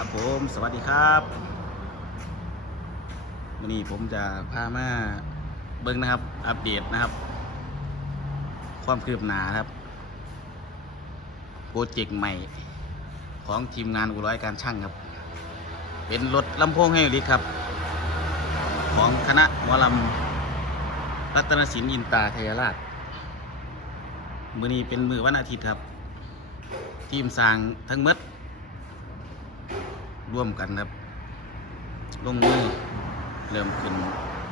ครับผมสวัสดีครับวันนี้ผมจะพามาเบิ้งนะครับ อัปเดตนะครับ ความคืบหน้าครับโปรเจกต์ใหม่ของทีมงานอุร้อยการช่างครับ เป็นรถลำโพงให้ลิครับ ของคณะหมอลำรัตนศิลป์อินตาไทยราชมือนี้เป็นมือวันอาทิตย์ครับ ทีมสร้างทั้งมด ร่วมกันครับลงมือเริ่มขึ้น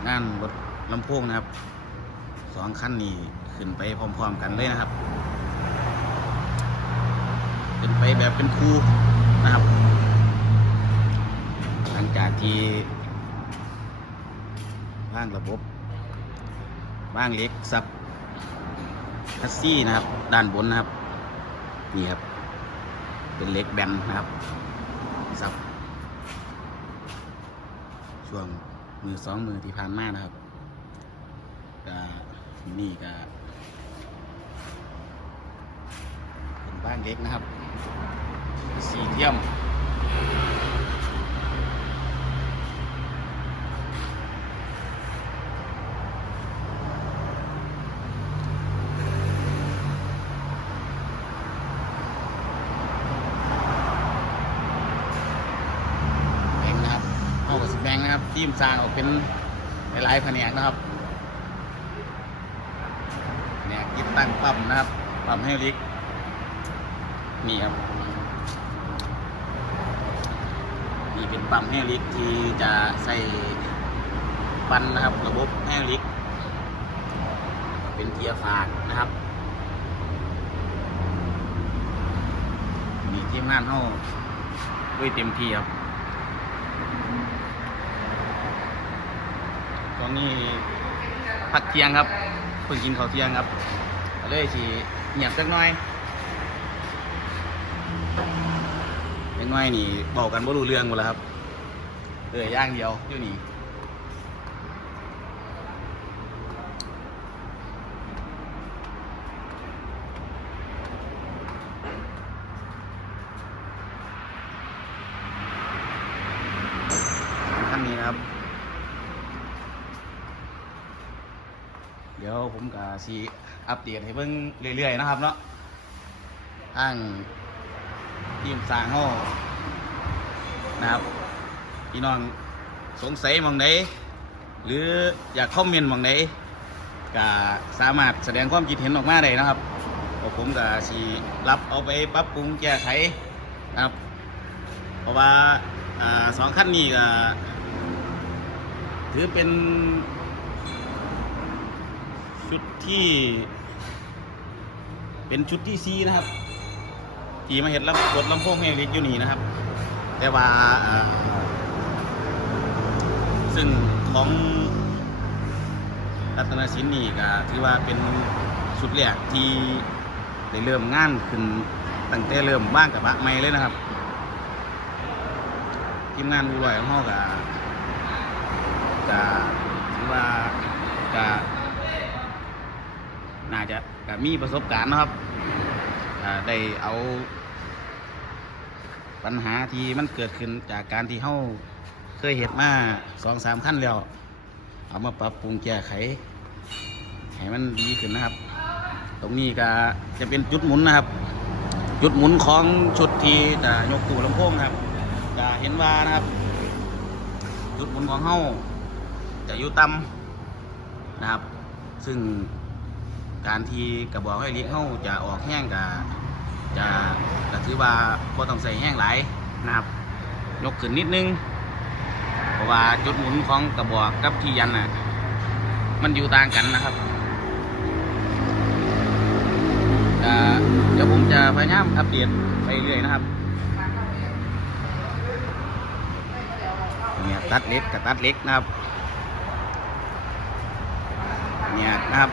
งานรถลำโพงนะครับสองขั้นนี้ขึ้นไปพร้อม ๆ กันเลยนะครับ ขึ้นไปแบบเป็นคู่นะครับ หลังจากที่ว่างระบบว่างเล็กซับคัสซี่นะครับ ด้านบนนะครับ นี่ครับ เป็นเล็กแบนนะครับซับ ช่วงมือสองมือที่ผ่านมานะครับก็นี่ก็เป็นบ้านเล็กนะครับสี่เทียม แบ่งนะครับเอากั บสิแบ่งนะครับ ทีมสร้างออกเป็นหลายๆแผนกนะครับแผนกติดตั้งปั๊มนะครับปั๊มให้ลิกนี่ครับนี่เป็นปั๊มให้ลิกที่จะใส่ฟันนะครับ ระบบให้ลิกเป็นเกียร์ฝากนะครับมีทีมงานเขาด้วยเต็มที่ครับ อนนี้พักเที่ยงครับเพิ่งกินข้าวเที่ยงครับเลยสิเงียบสักหน่อยเล็กน้อยนี่บอกกันว่ารู้เรื่องหมดแล้วครับเออย่างเดียวอยู่นี่ขั้นนี้นะครับ ดี๋ยวผมกับสีอัปเดตให้เบิ่งเรื่อยๆนะครับเนาะทางทีมสร้างห้อนะครับพี่น้องสงสัยมองไหนหรืออยากคอมเมนต์มองไหนก็สามารถแสดงความคิดเห็นออกมาได้นะครับผมกับสีรับเอาไปปรับปรุงแก้ไขนะครับ เพราะว่าอ่าสองขั้นนี้ก็ถือเป็น ชุดที่ เป็นชุดที่ซีนะครับที่มาเห็นลำกดลำโพงให้เล็กอยู่นี่นะครับ แต่ว่าซึ่งของรัตนศิลป์นี่ก็ถือว่าเป็นชุดแรกที่ได้เริ่มงานขึ้นตั้งแต่เริ่มว่างกับบะไม่เลยนะครับทีมงานอูรอยของเขาก็ก็ถือว่าก็ จะกมีประสบการณ์นะครับได้เอา ปัญหาที่มันเกิดขึ้นจากการที่เฮาเคยเห็นมาสองสามขั้นแล้ว เอามาปรับปรุงแก้ไข ให้มันดีขึ้นนะครับ ตรงนี้ก็จะเป็นจุดหมุนนะครับ จุดหมุนของชุดที่จะยกตู้ลำโพงนะครับจะเห็นว่านะครับ จุดหมุนของเฮาจะอยู่ต่ำนะครับ ซึ่ง การที่กระบอกให้เลี้ยงเฮาจะออกแห้งกับจะก็ถือว่าบ่ต้องใส่แห้งหลายนะครับยกขึ้นนิดนึง เพราะว่าจุดหมุนของกระบอกกับที่ยันน่ะมันอยู่ต่างกันนะครับอ่าเดี๋ยวผมจะพยายามอัปเดตไปเรื่อยนะครับเนี่ยตัดเล็กกับตัดเล็กนะครับเนี่ยนะครับ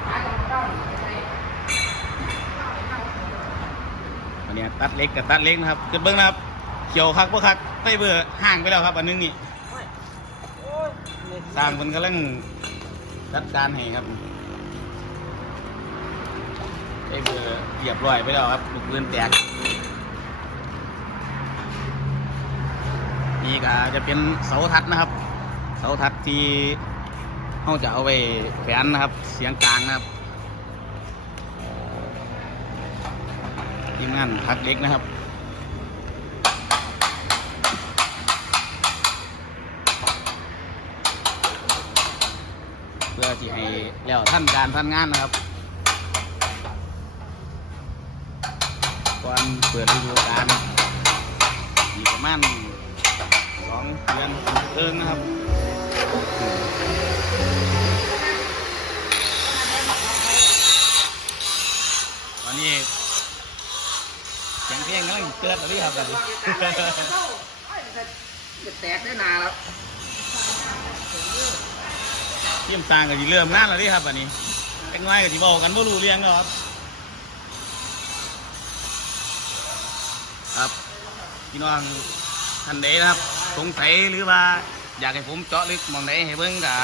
นเนี้ยตัดเล็กกับตัดเล็กนะครับขึ้นเบิ้งนะครับเขียวคักพวกคักไต้เบื่อห่างไปแล้วครับอันนึงนี่สร้างคนกำลังจัดการให้ครับไต้เบื่อเรียบรอยไปแล้วครับลูกปืนแตกนี่ก็จะเป็นเสาทัดนะครับ เสาทัดที่เขาจะเอาไว้แขวนนะครับ เสียงกลางนะครับ ทีมงานทัดเล็กนะครับเพื่อที่ให้แล้วท่านการท่านงานนะครับก่อนเปิดฤดูกาลอีกประมาณสองเดือนเอิงนะครับตอนนี้ เสียงเพลงกำลังเตือนตอนนี้ครับตอนนี้แตกได้นานแล้วเทียมต่างกับที่เริ่มงานแล้วนี่ครับอันนี้เป็นไงกับที่บอกกันว่ารู้เรียงแล้วครับ ครับพี่น้องท่านใดนะครับ สงสัยหรือว่า อยากให้ผมเจาะลึกหมองใดให้เบิ่งกับ